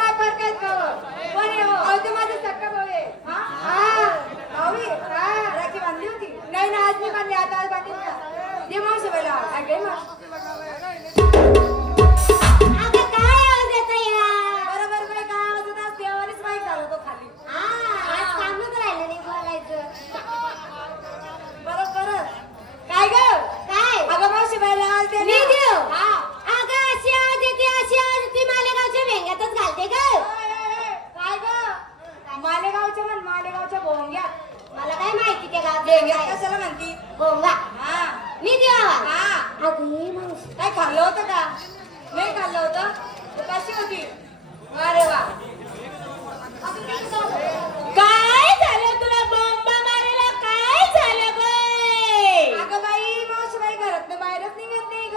मा पर काय कोण आहे हो? अहो ते माझे सक्का भाऊ आहे. हा भाऊ हा राखी बांधली होती. नाही ना आज मी बांधली आता आज बांधली ना. दे मावशी बाईला अगे मावशी. अगं काय आवाज येतो या? बरोबर बाई काय आवाज होता देवानीच माहित झालं तो खाली. आज कामच राहिलं नाही बोलायचं. बरोबर काय ग काय? अगं मावशी बाईला आज दे मी देऊ? हा अगं अशी आवाज येते अशी आवाज येते मालेगावच्या भेंग्यातच घालते ग. काय ग मालेगावच्या म्हण मालेगावच्या भोंग्यात. मला काय माहिती त्या गावात भेंग्यात कशाला म्हणती? बोंगा. हा मी देऊ आवाज? हा अगं मावशी काय खाल्लं होतं का? नाही खाल्लं होतं तर कशी होती? अरे वा काय झालं तुला बोंबा मारायला? काय झालं ग? अगं बाई मावशीबाई घरातनं बाहेरच निघत नाही ग.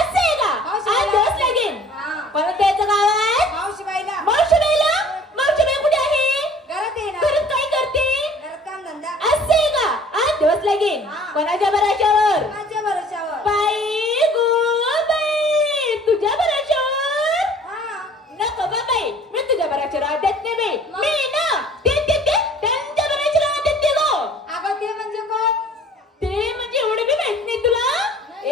असं आहे का? आज दिवस लागेल. हा पण त्याचं गावात मावशीबाईला मावशीबाईला मावशीबाई कुठे आहे? घरात आहे ना. घरात काय करते? घरात काम धंदा असं आहे का? आज दिवस लागेल. कोणाच्या भरोश्यावर? माझ्या भरोशावर. बाई गो बाई तुझ्या भरोश्यावर? हा नको गं बाई मी तुझ्या भरोश्यावर देत नाही बाई. मी ना ते त्यांच्या भरोश्यावर देते गो. अगं ते म्हणजे कोण? ते म्हणजे एवढे बी माहित नाही तुला?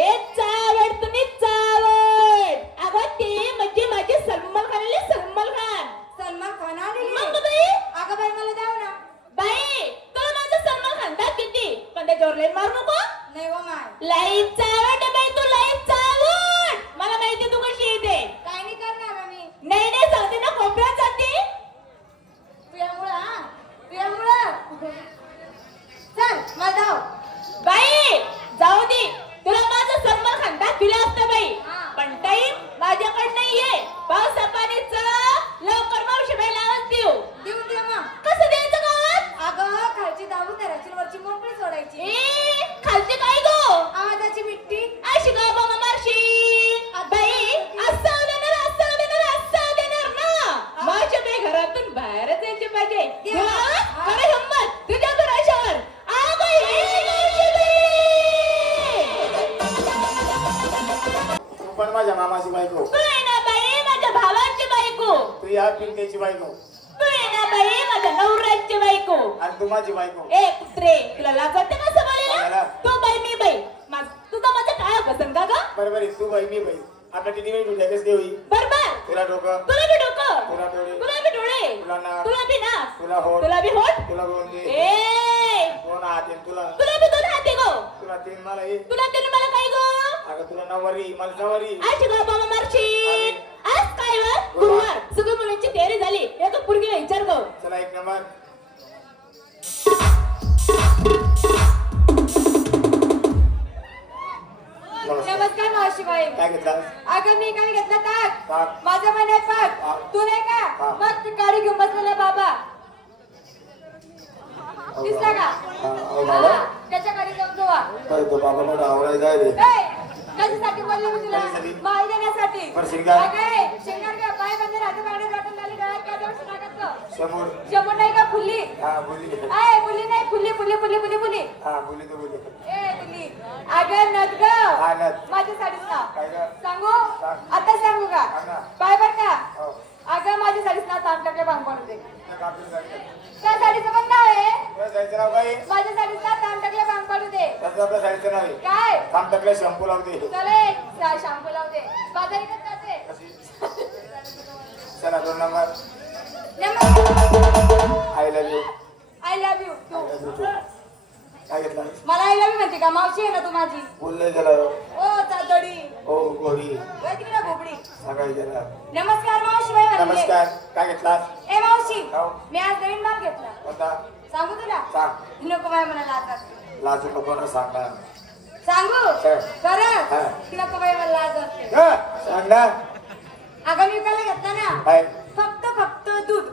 एक चावड तुम्ही चावड. अगं ते म्हणजे माझे सलमान खान आले सलमान खान. सलमान खान आलेली. मग बाई अगं बाई मला द्याव ना. बाई तुला माझं सलमान खान दाखवते पण त्याच्यावर लाईन मारू नको. नाही हो माय. लाईन चावड बाई तू लाईन चावड. मला माहिती तू कशी येते. काय नाही करणार मी. नाही सांगते ना कोपऱ्यात जाते. तुझ्यामुळं हा तुझ्यामुळं. चल मला धाव. बाई जाऊ दे तुला माझं सलमान खान दाखविलं असतं बाई. पण टाइम माझ्याकडे नाहीये. पावसा पाणीच लवकर मावशीबाईला आवाज देऊ. देऊन दे मग. कसं द्यायचं गावात? अगं खालची दाबून धरायची वरची मोकळी सोडायची. ए खालचे काय गो? आवाजाची मिट्टी. अशी का बाबा मारशील? बाई असं देणार ना. मावशीबाई घरातून बाहेरच यायची पाहिजे. खरं हिम्मत तुझ्या भरोश्यावर. पण माझ्या मामाची बायको. तू आहे ना बाई माझ्या भावाची बायको. तू या पिंकेची बायको. तू आहे ना बाई माझ्या नवऱ्याची बायको. आणि तू माझी बायको. ए कुत्रे तुला लाज वाटते का असं बोलायला? बोलायला? तू बाई मी बाई. तुझा माझा काय पसंत का ग? बरोबर आहे तू बाई मी बाई. आपल्या किती वेळ तुझ्याकडेच देऊ. बरोबर. तुला डोकं. तुला बी डोकं. तुला डोळे. तुला बी डोळे. तुला नाक. तुला बी नाक. तुला होठ. तुला बी होठ. तुला दोन दे. ए दोन हात आहे तुला. तुला बी दोन हाते गो. तुला तीन मला ये. तुला तीन मला काय गो? अगं तुला नवरी मला नवरी. आज ग बाबा मारशी. आज काय व गुरुवार सगळ्या मुलांची तयारी झाली. एका पुरगीला विचार गो. चला एक नंबर. नमस्कार मावशीबाई. काय घेतला? अगं मी काय घेतला ताक. ताक. माझं मन आहे पाक. ताक. तू नाही हा. का? मग ती गाडी घेऊन बसलेला बाबा दिसला का? बाबा हा, त्याच्या गाडी जाऊन जोवा. तो बाबा मोठा आवरायला जाय रे. ए, कशासाठी बोलले मी तुला? कशासाठी? माल देण्यासाठी. बरं, शिंगार. अगं, शिंगार काय? पाय बंद राहते, बांगडे राहते, लाली गळ्यात काय जाऊन शिंगारत गं? समोर. शंभर नाही का फुल्ली? हा बोली. फुल्ली नाही, फुल्ली. हा बोली तो बोली. ए फुल्ली. अगं नथ गं. हा नथ. माझ्या साडीच नाव. काय गं? सांगू? सांग. आता सांगू का? सांग ना. पाय बर का? हो. अगं माझ्या साडीच नाव ताम टाकले भांग पडते. त्या कापीला जायचं. त्या साडीचं पण नाव आहे. तुला जायचं नाव काय? माझ्या साडीच नाव ताम टाकले भांग पडू दे. त्याचं आपल्या साडीचं नाव आहे. काय? थांब टाकल्या शॅम्पू लावते. चले शॅम्पू लावते. बाजारी कसं जाते? कशी? चला 2 number. I love you. I love you. काय घेतला? मला आय लव्ह यू म्हणते का? मावशी आहे ना तू माझी. बोललंय त्याला. ओ चादडी. हो गोरी. वैदिक ना घोबडी. सकाळी त्याला. नमस्कार मावशी बाई म्हणते. नमस्कार. काय घेतला? ए मावशी. हो. मी आज नवीन माल घेतला. कोणता? सांगू तुला? सांग. नको बाय मला लाज. लाजू नको ना सांगणार. सांगू? हा. खरं? हा. नको बाई मला लाज वाटते. सांग ना. अगं मी विकायला घेतला ना. काय? फक्त दूध.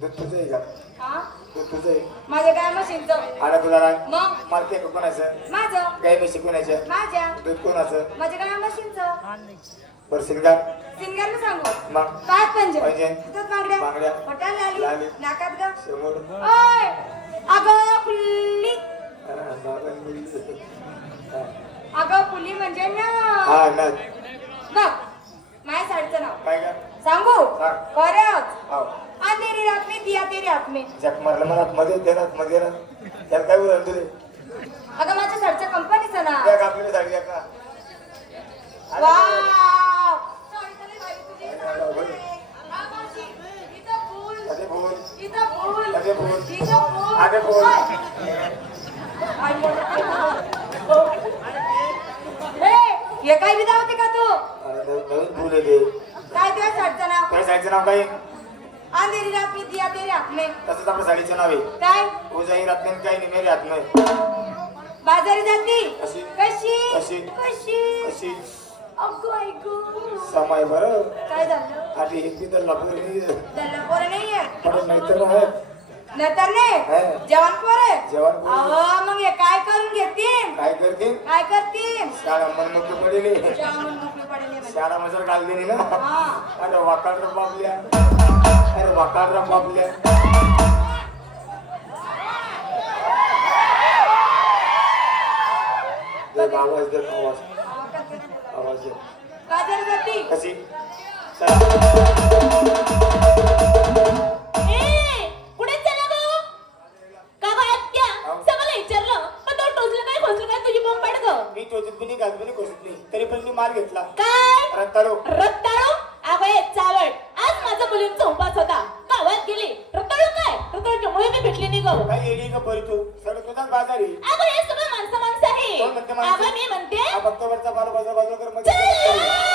दूध तुझं आहे का? हा? दूध तुझं आहे. माझ्या गाय म्हशींचं. आणि तुला नाही. मग? मला ते कोणाचं? माझं. गाय म्हशी कोणाचं? माझ्या. दूध कोणाचं? माझ्या गाय म्हशींचं. बरं सिंगार. सिंगर मी सांगू? मग? काय पंजे? पंजे. हातात बांगड्या. बांगड्या. पोटाला लाली. लाली. नाकात ग. समोर. ओय अगं फुल्ली. अगं फुल्ली म्हणजे ना. हा ना. बघ माझ्या साडीचं नाव. काय का? सांगू सांग. खरंच हाव. अंधेरी रात में दिया तेरे हात में. जग मारलं मला मध्ये दे ना मध्ये ना त्याला काय बोलतो तुले अगं माझ्या सरच्या कंपनीचं ना. त्या कापलेली साडी का वाव साडी तर लई भारी तुझी. हा, मावशी. इथं फूल. अरे बोल इथं फूल. अरे बोल इथं फूल. अरे बोल आई बोल. ए, हे काय विधा होते का तू? नवीन फुल आहे ते काय तुझ्या सरचं नाव? काय साडीचं नाव काय अंधेरी रात में दिया तेरे हात में. तसंच आपल्या साडीचं नाव आहे काय तुझ्याही रात नाही काही नाही मेरे हात नाही बाजारी जाती कशी? कशी कशी? कशी अशी अगो ऐकू समय बरं काय झालं? आधी एक बी तर लपलं नाही त्याला पोरं नाहीये पण नाहीतर नाही नंतर नाही आहे. जेवण पोरे जेवण पोरं. अहो मग हे काय करून घेतील काय करते काय करतील शाळा मनमुक्त पडेली जेवण मोकळी पडले म्हणजे. शाळा मजर घाल दिली ना हा अरे वाकाड रम बाबल्या अरे वाकाड रम बाबल्या आवाज दे आवाज आवाज दे बाजारी जाती कशी ए, कुठे चालला गं? का गं आत्या? सगळं विचारलं, पण तो टोचलं काय, खोचलं काय, तुझी बोंब पाड गं. मी टोचत बी नाही घालत बी नाही कोसत नाही तरी पण मी मार घेतला काय? रत्ताळू रताळू? अगं हे चावड. आज माझा मुलींचा उपास होता. गावात गेली. रताळू काय? रताळूची मुळे मी भेटली नाही गं. काय येडी का परी तू सडक तुझा बाजारी अगं हे सगळं माणसं कोण म्हणते आहे. माणसं? अगं मी म्हणते हा फक्त वरचा बाजू बाजू बाजू कर चल.